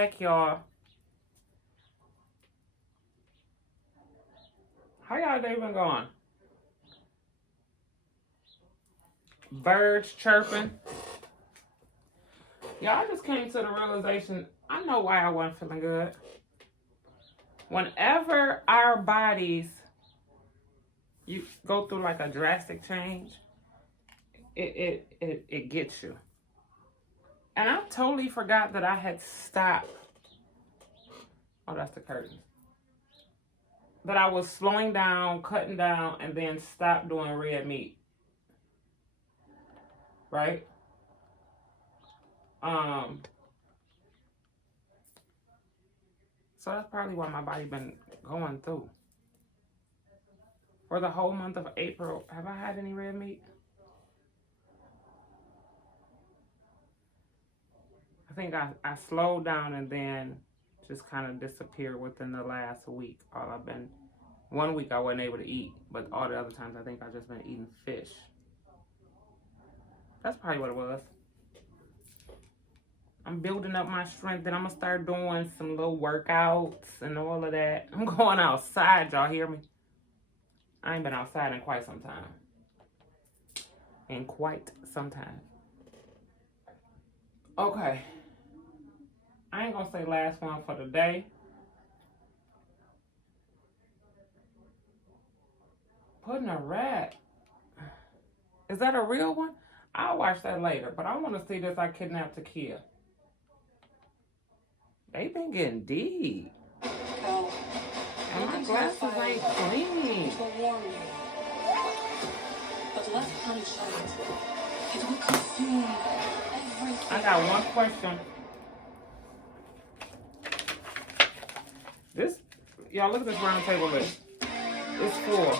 back, y'all. How y'all day been going? Birds chirping. Y'all just came to the realization, I know why I wasn't feeling good. Whenever our bodies, you go through like a drastic change, it gets you. And I totally forgot that I had stopped. Oh, that's the curtain. That I was slowing down, cutting down, and then stopped doing red meat. Right? So that's probably why my body been going through. For the whole month of April, have I had any red meat? I think I slowed down and then just kind of disappeared within the last week. 1 week I wasn't able to eat, but all the other times I think I've just been eating fish. That's probably what it was. I'm building up my strength, and I'm gonna start doing some little workouts and all of that. I'm going outside, y'all hear me? I ain't been outside in quite some time. Okay. I ain't gonna say last one for the day. Putting a rat. Is that a real one? I'll watch that later, but I want to see this I Kidnapped to Kill. They been getting deep. Oh. And my glasses ain't clean. But left unchecked, it will consume everything. I got one question. Y'all look at this round table list. It's full.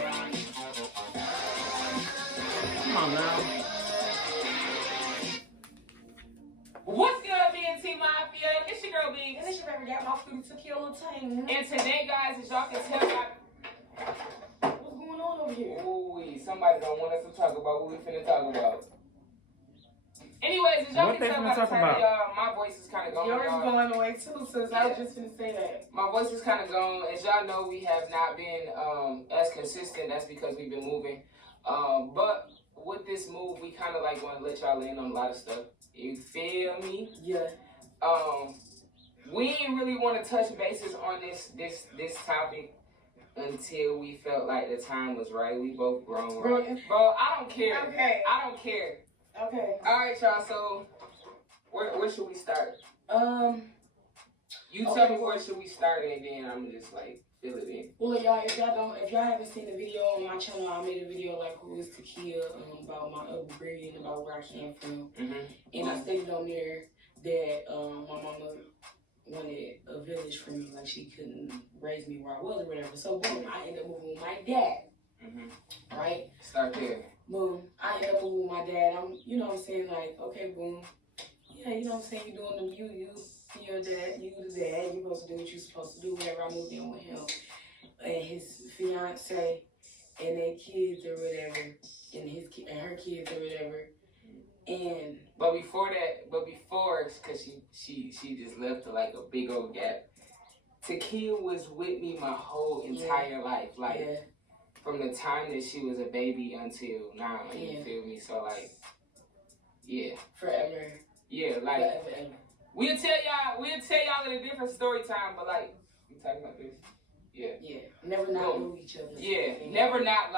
Come on now. What's good, BNT Mafia? It's your girl Binks. And it's your favorite got my food to kill a time. And today, guys, as y'all can tell, What's going on over here? ooh, somebody don't want us to talk about what we finna talk about. Anyways, as y'all What can they tell finna by the talk time, about? y'all, my voice is kind of gone. Yours y'all. going away too, sis. I was just gonna say that. My voice is kind of gone. As y'all know, we have not been as consistent. That's because we've been moving. But with this move, we kind of like want to let y'all in on a lot of stuff. You feel me? Yeah. We ain't really want to touch bases on this topic until we felt like the time was right. We both grown, right? But I don't care. Okay. I don't care. Okay. All right, y'all. So where should we start? You tell me where should we start, and then I'm just like fill it in. Well, y'all, if y'all haven't seen the video on my channel, I made a video like who is to kill about my upbringing, about where I came from, and I stated on there that my mama wanted a village for me, like she couldn't raise me where I was or whatever. So boom, I ended up moving with my dad. Right? Start there. Boom, I ended up moving with my dad. You know what I'm saying, like, okay, boom. Yeah, you know what I'm saying, you doing them, your dad, you the dad, you supposed to do what you're supposed to do. Whenever I moved in with him and his fiance and their kids or whatever, and her kids or whatever. And before, cause she just left like a big old gap. Tequila was with me my whole entire life, like from the time that she was a baby until now. You feel me? So like, forever. Yeah, like forever. We'll tell y'all in a different story time. But like, we talking about this? Yeah. Never not knew each other. Yeah, never not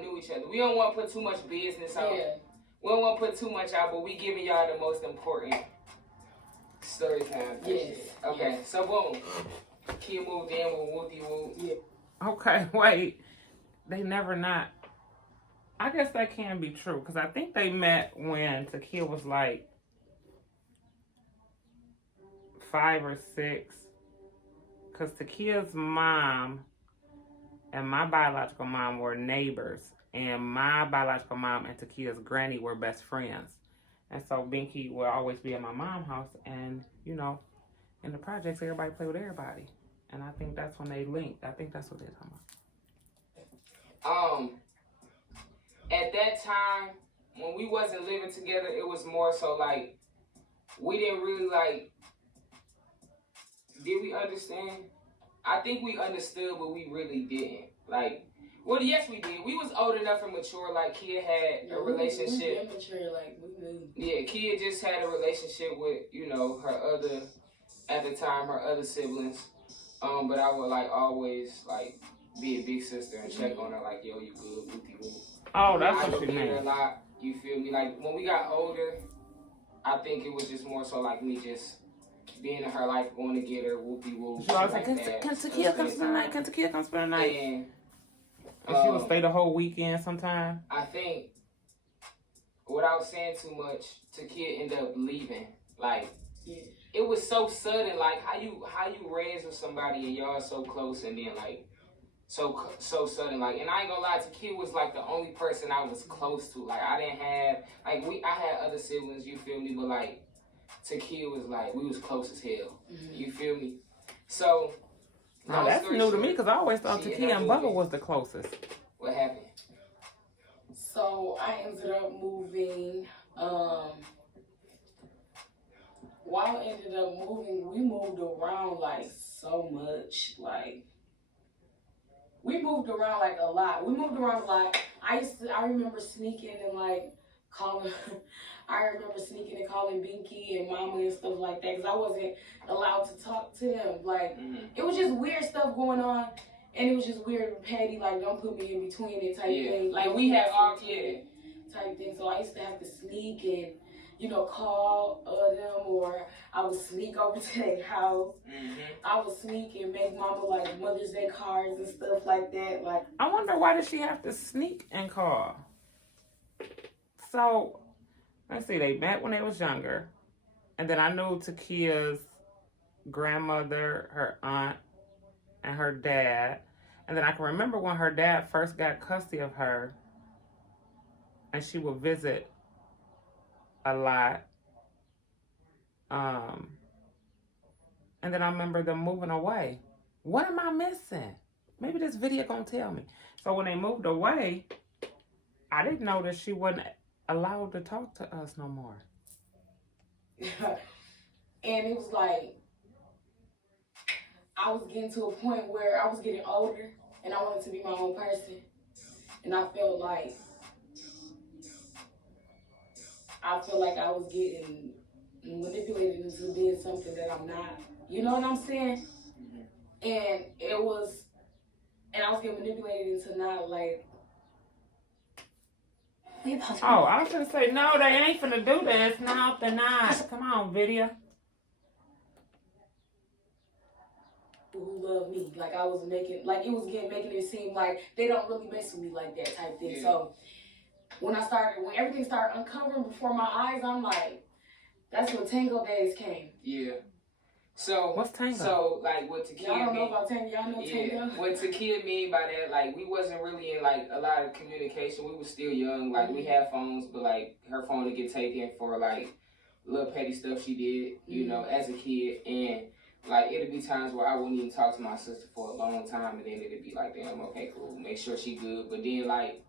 knew each other. We don't want to put too much business out. Yeah. We don't want to put too much out, but we giving y'all the most important story time. Yes. Okay, so boom. Kid moved in with Wooty Woo. Yeah. Okay, wait. They never not. I guess that can be true, because I think they met when Tequila was like 5 or 6. Because Tequila's mom and my biological mom were neighbors. And my biological mom and Tequila's granny were best friends. And so Binky would always be at my mom's house. And, you know, in the projects, everybody play with everybody. And I think that's when they linked. I think that's what they're talking about. At that time, when we wasn't living together, it was more so like we didn't really like. Did we understand? I think we understood, but we really didn't. Like, well, yes, we did. We was old enough and mature. Like, Kia had a relationship. We mature, like, we knew. Yeah, Kia just had a relationship with, you know, her other, at the time, her other siblings. But I would, like, always, like, be a big sister and check on her, like, yo, you good, whoopty whoop. Oh, that's I what would you be her a meant. lot. You feel me? Like, when we got older, I think it was just more so like me just being in her life, going to get her, whoopie whoop. She always like, can Takia come spend the night? Can Takia come spend the night? And she would stay the whole weekend sometime. I think, without saying too much, Takia ended up leaving. Like, it was so sudden. Like, how you raise with somebody and y'all so close, and then like so sudden. Like, and I ain't gonna lie, Takia was like the only person I was close to. Like, I didn't have I had other siblings. You feel me? But like, Takia was like, we was close as hell. You feel me? So, no, that's new to me because I always thought Takia and Bubba was the closest. What happened? So I ended up moving. While I ended up moving, we moved around like so much. Like, we moved around like a lot. We moved around a lot. I remember sneaking and like calling. I remember sneaking and calling Binky and Momma and stuff like that because I wasn't allowed to talk to them. Like, it was just weird stuff going on, and it was just weird and petty. Like, don't put me in between it type thing. Like, we had all type thing. So I used to have to sneak and, you know, call them, or I would sneak over to their house. I would sneak and make Mama like Mother's Day cards and stuff like that. Like, I wonder why did she have to sneak and call? So, let's see, they met when they was younger. And then I knew Takia's grandmother, her aunt, and her dad. And then I can remember when her dad first got custody of her. And she would visit a lot. And then I remember them moving away. What am I missing? Maybe this video gonna tell me. So when they moved away, I didn't know that she wasn't allowed to talk to us no more. And it was like, I was getting to a point where I was getting older and I wanted to be my own person. And I felt like I was getting manipulated into being something that I'm not. You know what I'm saying? And I was getting manipulated into not like. Oh, I was gonna say, no, they ain't finna do this. No, they're not. Come on, video. Who love me. Like, I was making, like, it was making it seem like they don't really mess with me like that type thing. So when everything started uncovering before my eyes, I'm like, that's when Tango days came. Yeah. So what's Tango? So like what Takia y'all don't know about Tango? Y'all know Tango? What Takia mean by that, like we wasn't really in like a lot of communication. We was still young. Like we had phones, but like her phone would get taken for like little petty stuff she did, you know, as a kid. And like it'd be times where I wouldn't even talk to my sister for a long time, and then it'd be like, damn, okay, cool, make sure she good. But then like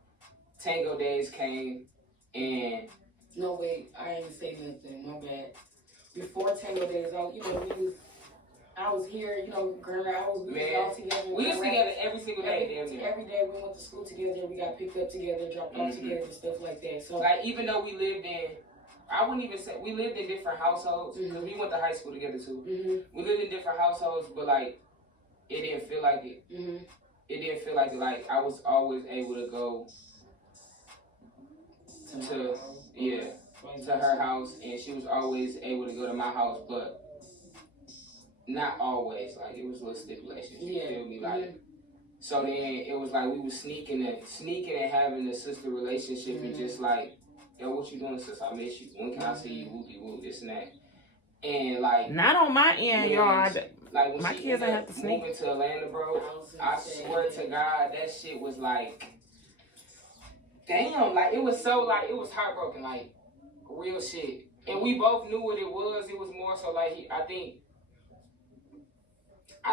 Tango days came, and no wait, I ain't say nothing. My bad. Before Tango days, I was here, you know, Grandma, we was all together. We was together every single day. Every day we went to school together, we got picked up together, dropped off together, and stuff like that. So like even though we lived in, I wouldn't even say, we lived in different households, because we went to high school together too. We lived in different households, but like, it didn't feel like it. It didn't feel like it. Like, I was always able to go to her house, and she was always able to go to my house, but not always. Like, it was little stipulations, you feel me? Like, so then it was like we was sneaking and having a sister relationship, and just like, yo, what you doing, sis? I miss you. When can I see you? Whoopie whoop, this and that. And like, not on my end, y'all. Like when my she kids ain't have to sneak. Moving to Atlanta, bro, I swear to God, that shit was like, damn, like it was so like, it was heartbroken, like real shit. And we both knew what it was. It was more so like, I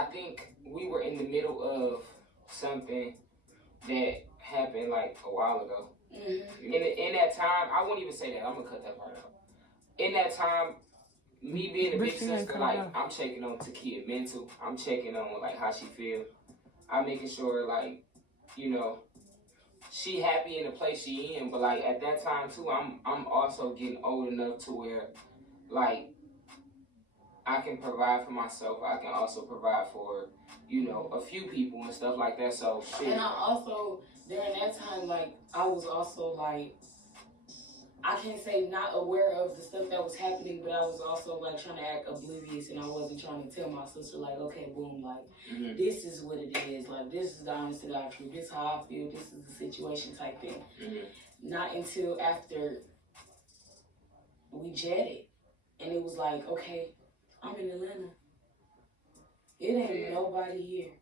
think we were in the middle of something that happened like a while ago. In that time, I won't even say that. I'm gonna cut that part out. In that time, me being a big sister, like, I'm checking on Takia mental. I'm checking on, like, how she feel. I'm making sure, like, you know, she happy in the place she in. But, like, at that time, too, I'm also getting old enough to where, like, I can provide for myself. I can also provide for, you know, a few people and stuff like that. So, shit. And I also, during that time, like, I was also, like, I can't say not aware of the stuff that was happening, but I was also, like, trying to act oblivious, and I wasn't trying to tell my sister, like, okay, boom, like, this is what it is. Like, this is the honest to God truth. This is how I feel. This is the situation type thing. Not until after we jetted, and it was like, okay, I'm in Atlanta. It ain't nobody here.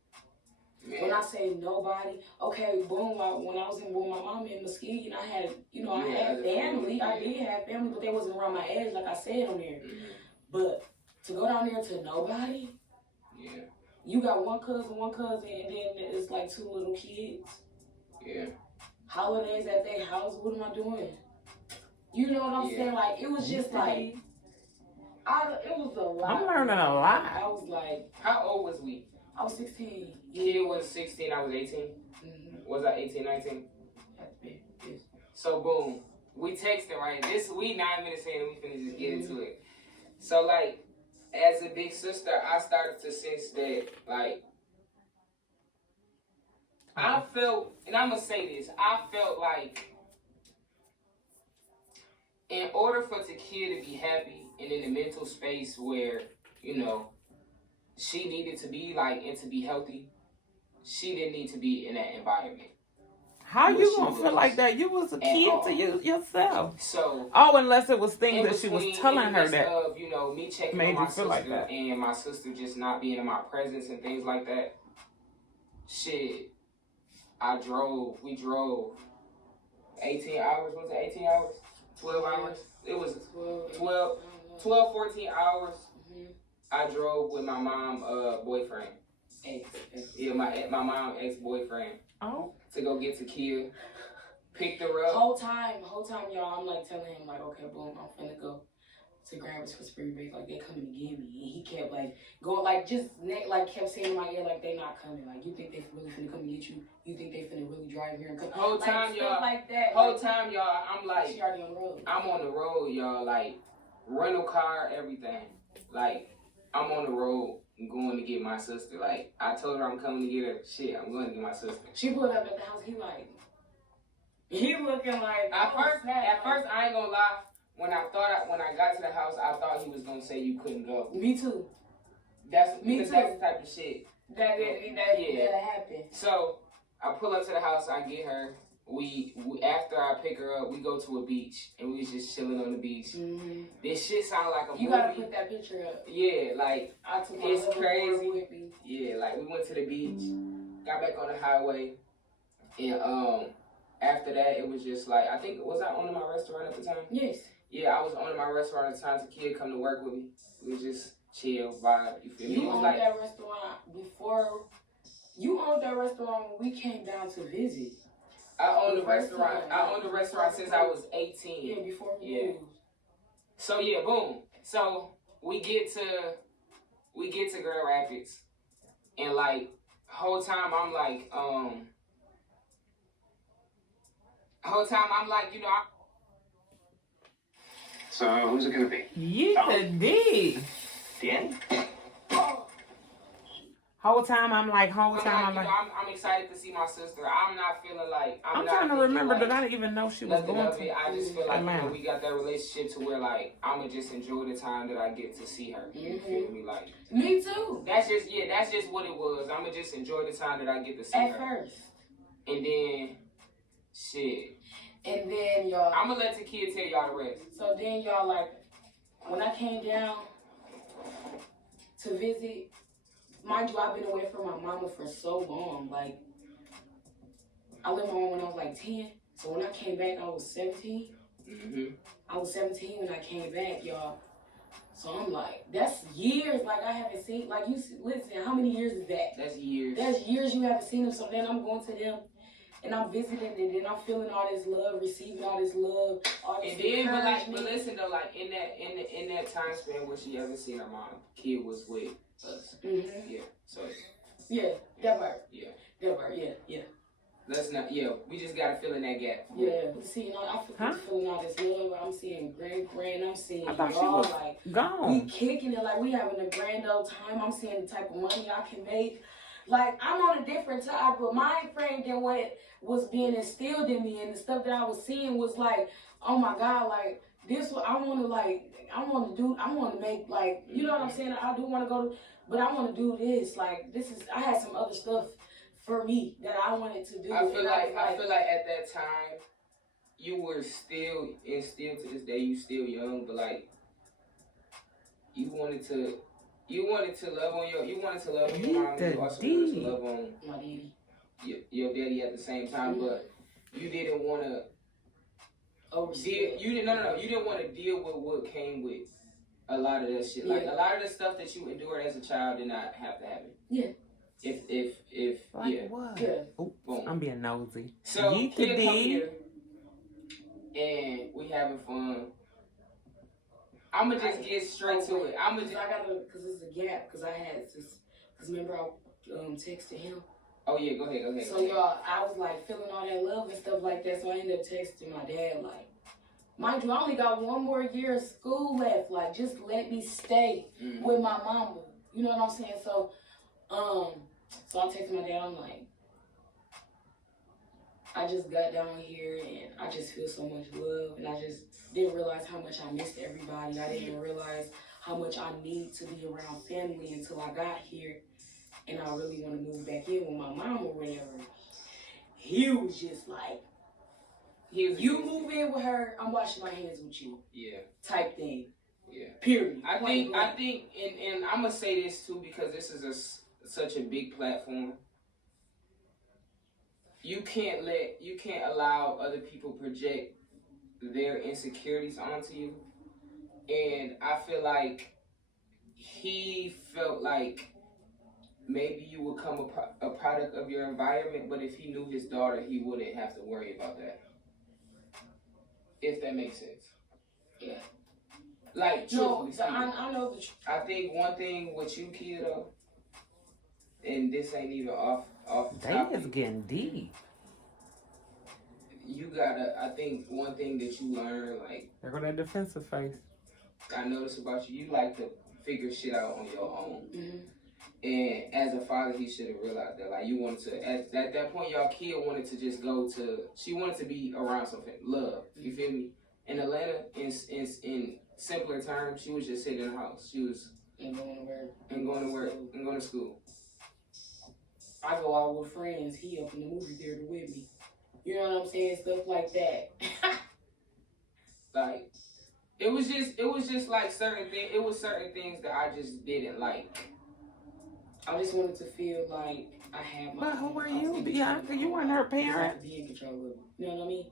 When I say nobody, okay, boom, when I was in with my mom in Muskegon, I had, you know, I had family. I did have family, but they wasn't around my age, like I said on there. But to go down there to nobody, you got one cousin, and then it's like 2 little kids. Holidays at their house, what am I doing? You know what I'm saying? Like, it was just like, it was a lot. I'm learning a lot. I was like, how old was we? I was 16. Kid was 16, I was 18. Was I 18, 19? Yes. So boom, we texting, right? We 9 minutes in and we finna just get into it. So like, as a big sister, I started to sense that, like, I felt, and I'm gonna say this, I felt like in order for Takia to be happy and in the mental space where, you know, she needed to be, like, and to be healthy, she didn't need to be in that environment. How you gonna feel like that? You was a kid to you yourself. So, unless it was things that she was telling her that of, you know, me checking made on my you feel sister like that, and my sister just not being in my presence and things like that. Shit, we drove 18 hours. Was it 18 hours? 12 hours? It was 12, 14 hours. I drove with my mom boyfriend. Yeah, my mom ex-boyfriend. Oh. To go get Takia. Picked her up. Whole time, y'all, I'm like telling him, like, okay, boom, I'm finna go to Grandma's for spring break. Like, they coming to get me. And he kept, like, going, like, kept saying in my ear, like, they not coming. Like, you think they really finna come get you? You think they finna really drive here and come? Whole time, y'all. Like that. Whole time, y'all, I'm like, she already on the road. I'm on the road, y'all. Like, rental car, everything. Like, I'm on the road. I'm going to get my sister. Like, I told her I'm coming to get her. Shit, I'm going to get my sister. She pulled up at the house. He looking like. At first, I ain't gonna lie. When I got to the house, I thought he was gonna say you couldn't go. Me too. That's the type of shit that happened. So I pull up to the house. I get her. We after I pick her up, we go to a beach and we was just chilling on the beach. This shit sound like a movie. You gotta put that picture up. Yeah, like, I took it's my crazy. with me. Yeah, like, we went to the beach, got back on the highway, and after that it was just like, I think, was I owning my restaurant at the time? Yes. Yeah, I was owning my restaurant at the time. The kid come to work with me. We just chill, vibe. You feel me? You owned that restaurant before. You owned that restaurant when we came down to visit. I owned the restaurant. I owned the restaurant since I was 18. Yeah, before we moved. So yeah, boom. So we get to Grand Rapids, and like, whole time I'm like, you know. So who's it gonna be? You could be. Dan? Whole time I'm like, I'm excited to see my sister. I'm not feeling like I'm trying to remember that I didn't even know she was going to. I just feel like, you know, we got that relationship to where, like, I'ma just enjoy the time that I get to see her. You feel me? Like, me too. That's just what it was. I'ma just enjoy the time that I get to see her. At first. And then, shit. And then y'all. I'ma let the kid tell y'all the rest. So then y'all, like, when I came down to visit. Mind you, I've been away from my mama for so long. Like, I left my mom when I was like 10. So when I came back, I was 17. I was 17 when I came back, y'all. So I'm like, that's years. Like, I haven't seen, listen, how many years is that? That's years. That's years you haven't seen them. So then I'm going to them. and I'm visiting, and then I'm feeling all this love, receiving all this love, all this And then, encouragement. but listen though, like in that time span where she hasn't seen her mom, kid was with us. Mm-hmm. Yeah. So. Yeah, that part. Yeah. That part. Yeah, yeah. Let's not. Yeah, we just gotta fill in that gap. Yeah, but see, I feel feeling all this love. I'm seeing grand. I'm seeing I thought she y'all was like gone. we kicking it, like we having a grand old time. I'm seeing the type of money I can make. Like I'm on a different type of mind frame than what was being instilled in me, and the stuff that I was seeing was like, oh my God, like this. What I want to like. I want to make like, you know what I'm saying. I do want to go, but I want to do this. Like this is. I had some other stuff for me that I wanted to do. I feel like at that time you were still, and still to this day you still young, but like you wanted to love on your mom, you also wanted to love on my daddy. Your daddy at the same time, but you didn't want to you didn't want to deal with what came with a lot of that shit. Like a lot of the stuff that you endured as a child did not have to happen. Yeah. If like yeah. what? Yeah. Oops, I'm being nosy. So kid come here and we having fun. I'ma just get straight to it. Cause it's a gap. Cause I had this. Cause remember I texted him. Oh yeah, go ahead. So y'all, I was like feeling all that love and stuff like that. So I ended up texting my dad like, mind you, I only got one more year of school left. Like just let me stay with my mama. You know what I'm saying? So I texted my dad, I'm like, I just got down here and I just feel so much love, and I just didn't realize how much I missed everybody. I didn't realize how much I need to be around family until I got here, and I really want to move back in with my mom or whatever. He was just like, you move in with her, I'm washing my hands with you. Yeah. Type thing. Yeah. Period. I think, and I'm gonna say this too because this is such a big platform. You can't allow other people project their insecurities onto you, and I feel like he felt like maybe you would come a product of your environment, but if he knew his daughter, he wouldn't have to worry about that. If that makes sense. Yeah. Like, no, truthfully speaking, I know the truth. I think one thing with you, kid, though, and this ain't even off the topic. They is getting deep. You gotta, I think one thing that you learn, like, There go that defensive face. I noticed about you, you like to figure shit out on your own. Mm-hmm. And as a father, he should have realized that. Like, you wanted to, at that point, y'all kid wanted to just go to, she wanted to be around something, love. You feel me? In Atlanta, in simpler terms, she was just sitting in the house. She was And going to work. And going to school. I go out with friends. He up in the movie theater with me. You know what I'm saying? Stuff like that. Like, it was just like certain things. It was certain things that I just didn't like. I just wanted to feel like I had my. But who were you, Bianca? You weren't her parent. Be in control of it. You know what I mean?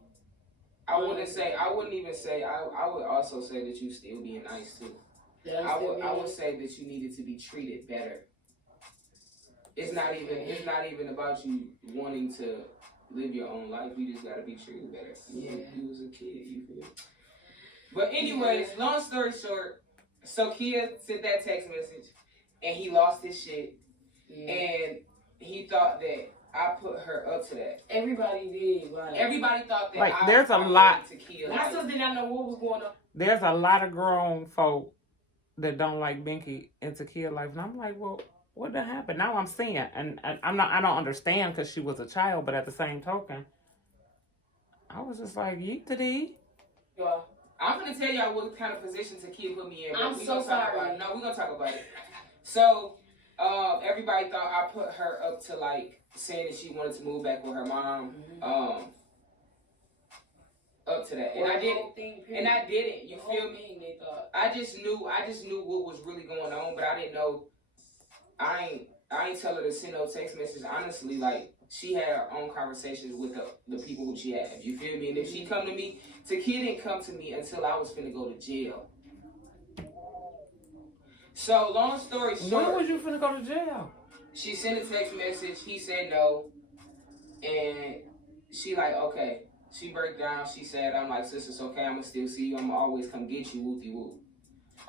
I wouldn't even say. I would also say that you still being nice too. I would say that you needed to be treated better. It's not even about you wanting to live your own life. You just gotta be treated better. Yeah. You was a kid, you feel? But anyways, long story short, so Kia sent that text message and he lost his shit. Yeah. And he thought that I put her up to that. Everybody did. Like, everybody thought that. Like, I there's a lot. To Kia. I still did not know what was going on. There's a lot of grown folk that don't like Binky into Kia life, and I'm like, well, what done happened? Now I'm seeing, and I don't understand because she was a child, but at the same token, I was just like, yeet to thee. Yeah. I'm gonna tell y'all what kind of position Takia put me in. I'm so sorry. No, we're gonna talk about it. So, everybody thought I put her up to like saying that she wanted to move back with her mom. Up to that, and I didn't. You feel me? They thought. I just knew what was really going on, but I didn't know. I ain't tell her to send no text message. Honestly, like she had her own conversations with the people who she had. You feel me? And if she come to me, Takia didn't come to me until I was finna go to jail. So long story short, when was you finna go to jail? She sent a text message. He said no, and she like, okay. She break down. She said, I'm like, sis, it's okay. I'm going to still see you. I'm going to always come get you. Whoopty whoop.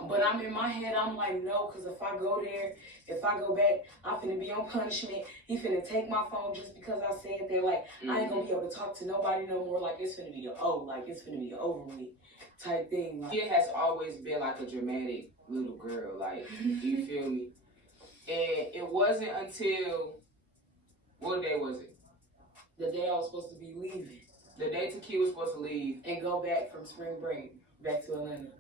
But I'm in my head, I'm like, no, because if I go there, if I go back, I'm finna be on punishment. He finna take my phone just because I said that. Like, I ain't gonna be able to talk to nobody no more. Like, it's finna be it's finna be over with type thing. Like, She has always been like a dramatic little girl. Like, do you feel me? And it wasn't until, what day was it? The day I was supposed to be leaving. The day Takia was supposed to leave. And go back from spring break, back to Atlanta.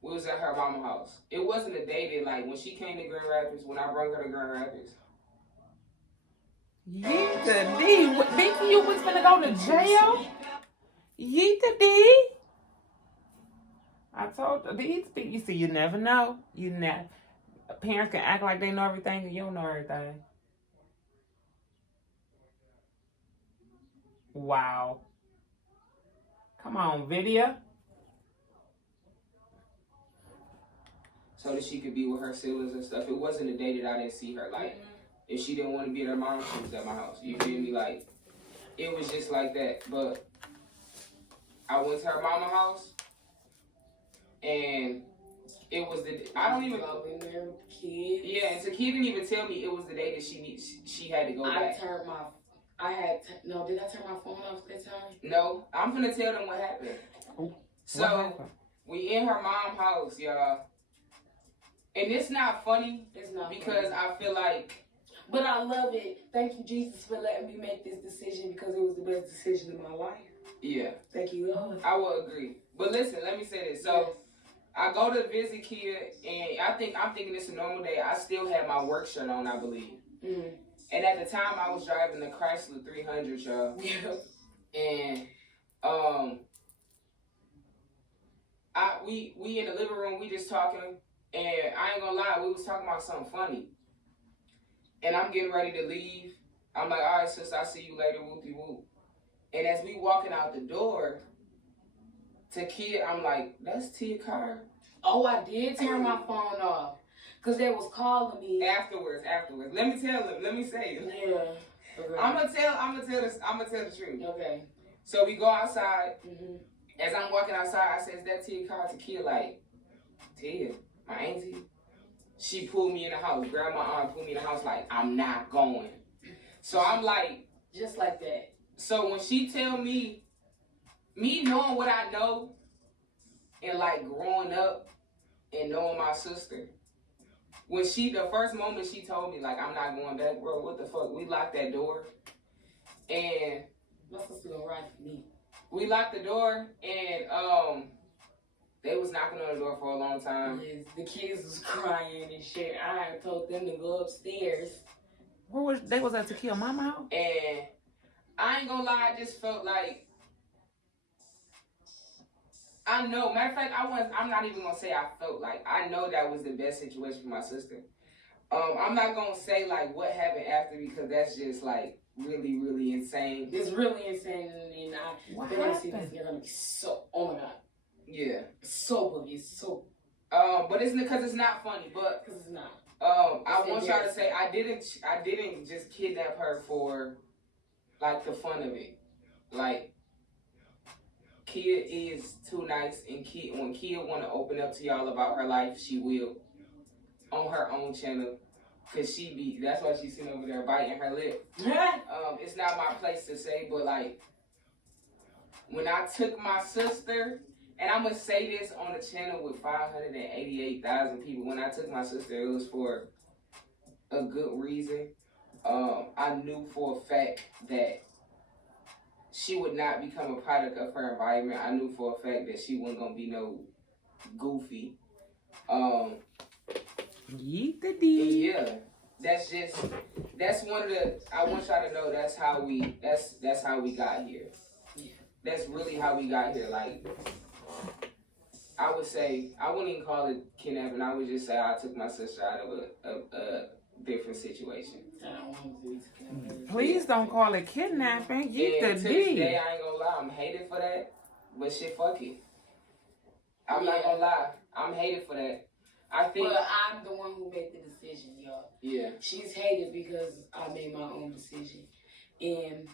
We was at her mama's house. It wasn't a day that, like, when she came to Grand Rapids, when I brought her to Grand Rapids. Yeeta D. Binky, you was finna go to jail? Yeeta D. I told these people, you see, you never know. Parents can act like they know everything and you don't know everything. Wow. Come on, VIDEA. So that she could be with her siblings and stuff. It wasn't a day that I didn't see her. Like, if she didn't want to be at her mom, she was at my house. You feel me? Like, it was just like that. But I went to her mama's house, and it was I don't even. In there with the kids. Yeah, and Takia didn't even tell me it was the day that she had to go back. Did I turn my phone off that time? No, I'm gonna tell them what happened. So we in her mom's house, y'all. And it's not funny. It's not because funny. I feel like. But I love it. Thank you, Jesus, for letting me make this decision because it was the best decision of my life. Yeah. Thank you, Lord. I will agree. But listen, let me say this. So I go to visit Kia, and I'm thinking it's a normal day. I still have my work shirt on, I believe. Mm-hmm. And at the time, I was driving the Chrysler 300, y'all. Yeah. And we in the living room, we just talking. And I ain't gonna lie, we was talking about something funny. And I'm getting ready to leave. I'm like, all right, sis, I'll see you later, whoopty whoop. And as we walking out the door, to Kia, I'm like, that's Tia car. Oh, I did turn my phone off. Because they was calling me. Afterwards. Let me tell them. Let me say it. Yeah. Okay. I'm gonna tell the truth. Okay. So we go outside. Mm-hmm. As I'm walking outside, I said, is that Tia car? To Kia, like, Tia, my auntie. She pulled me in the house, grabbed my arm, pulled me in the house, like, I'm not going. So I'm like. Just like that. So when she tell me knowing what I know, and like growing up and knowing my sister, the first moment she told me, like, I'm not going back, bro, what the fuck? We locked that door. And my sister gonna ride for me. We locked the door, and they was knocking on the door for a long time. Yes, the kids was crying and shit. I told them to go upstairs. They was at Takia mama house? And I ain't gonna lie, I just felt like, I know, matter of fact, I'm not even gonna say I felt like, I know that was the best situation for my sister. I'm not gonna say like what happened after, because that's just like really, really insane. It's really insane, and What they're gonna see happened? this, they're gonna be so, oh my God. Yeah. So boogie, so. But it's because it's not funny, but. Because it's not. I want y'all to say, I didn't just kidnap her for like the fun of it. Like, Kia is too nice, and when Kia want to open up to y'all about her life, she will on her own channel, cause that's why she's sitting over there biting her lip. It's not my place to say, but like when I took my sister, and I'm gonna say this on the channel with 588,000 people, when I took my sister, it was for a good reason. I knew for a fact that she would not become a product of her environment. I knew for a fact that she wasn't gonna be no goofy. Yeet the D. Yeah, that's one of the. I want y'all to know that's how we got here. That's really how we got here. Like, I would say, I wouldn't even call it kidnapping. I would just say I took my sister out of a different situation. Please don't call it kidnapping. Yeet the To this D. day, I ain't gonna lie, I'm hated for that. But shit, fuck it. I'm not gonna lie, I'm hated for that. I think. But I'm the one who made the decision, y'all. Yeah. She's hated because I made my own decision. And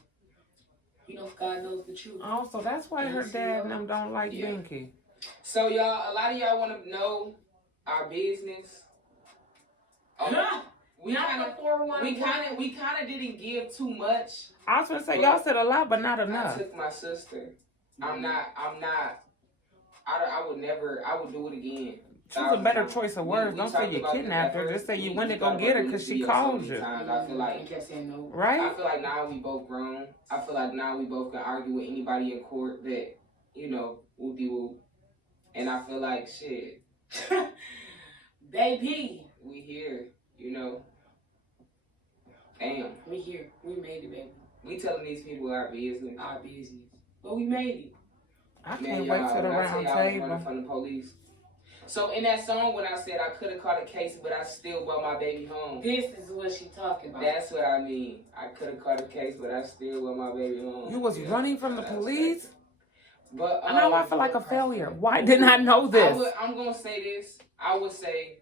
You know, God knows the truth. Oh, so that's why her dad and them don't like Binky. So y'all, a lot of y'all want to know our business. We kind of didn't give too much. I was gonna say y'all said a lot, but not enough. I took my sister. I would do it again. Choose a better choice of words. Don't say you kidnapped her. Just say you went to go get her because she called you. I feel like, right? I feel like now we both grown. I feel like now we both can argue with anybody in court that, you know, whoop-de-whoop. And I feel like, shit. Baby. We here, you know. Damn. We here. We made it, baby. We telling these people our business. Our business. But we made it. I can't wait till the round table. Running from the police. So in that song, when I said I could have caught a case, but I still brought my baby home. This is what she talking about. That's what I mean. I could have caught a case, but I still brought my baby home. You was running from the police? But now I feel like a failure. Why didn't I know this? I'm going to say this. I would say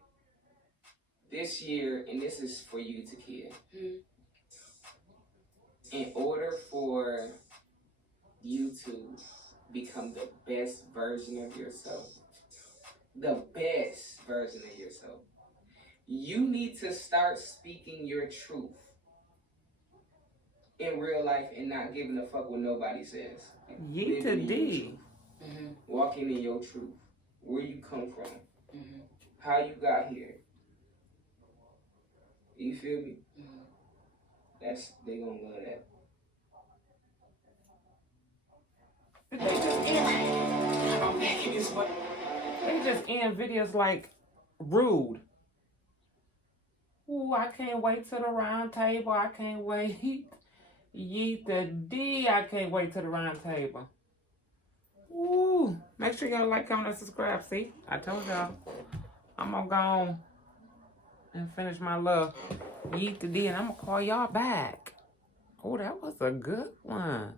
this year, and this is for you, Takia. In order for you to become the best version of yourself, you need to start speaking your truth in real life and not giving a fuck what nobody says. Yeet to D. Walking in your truth. Where you come from. How you got here. You feel me? They gonna love that. They just end videos like rude. Ooh, I can't wait to the round table. I can't wait. Yeet the D. I can't wait to the round table. Ooh. Make sure y'all like, comment, and subscribe. See? I told y'all. I'm gonna go on and finish my love. Yeet the D, and I'm gonna call y'all back. Oh, that was a good one.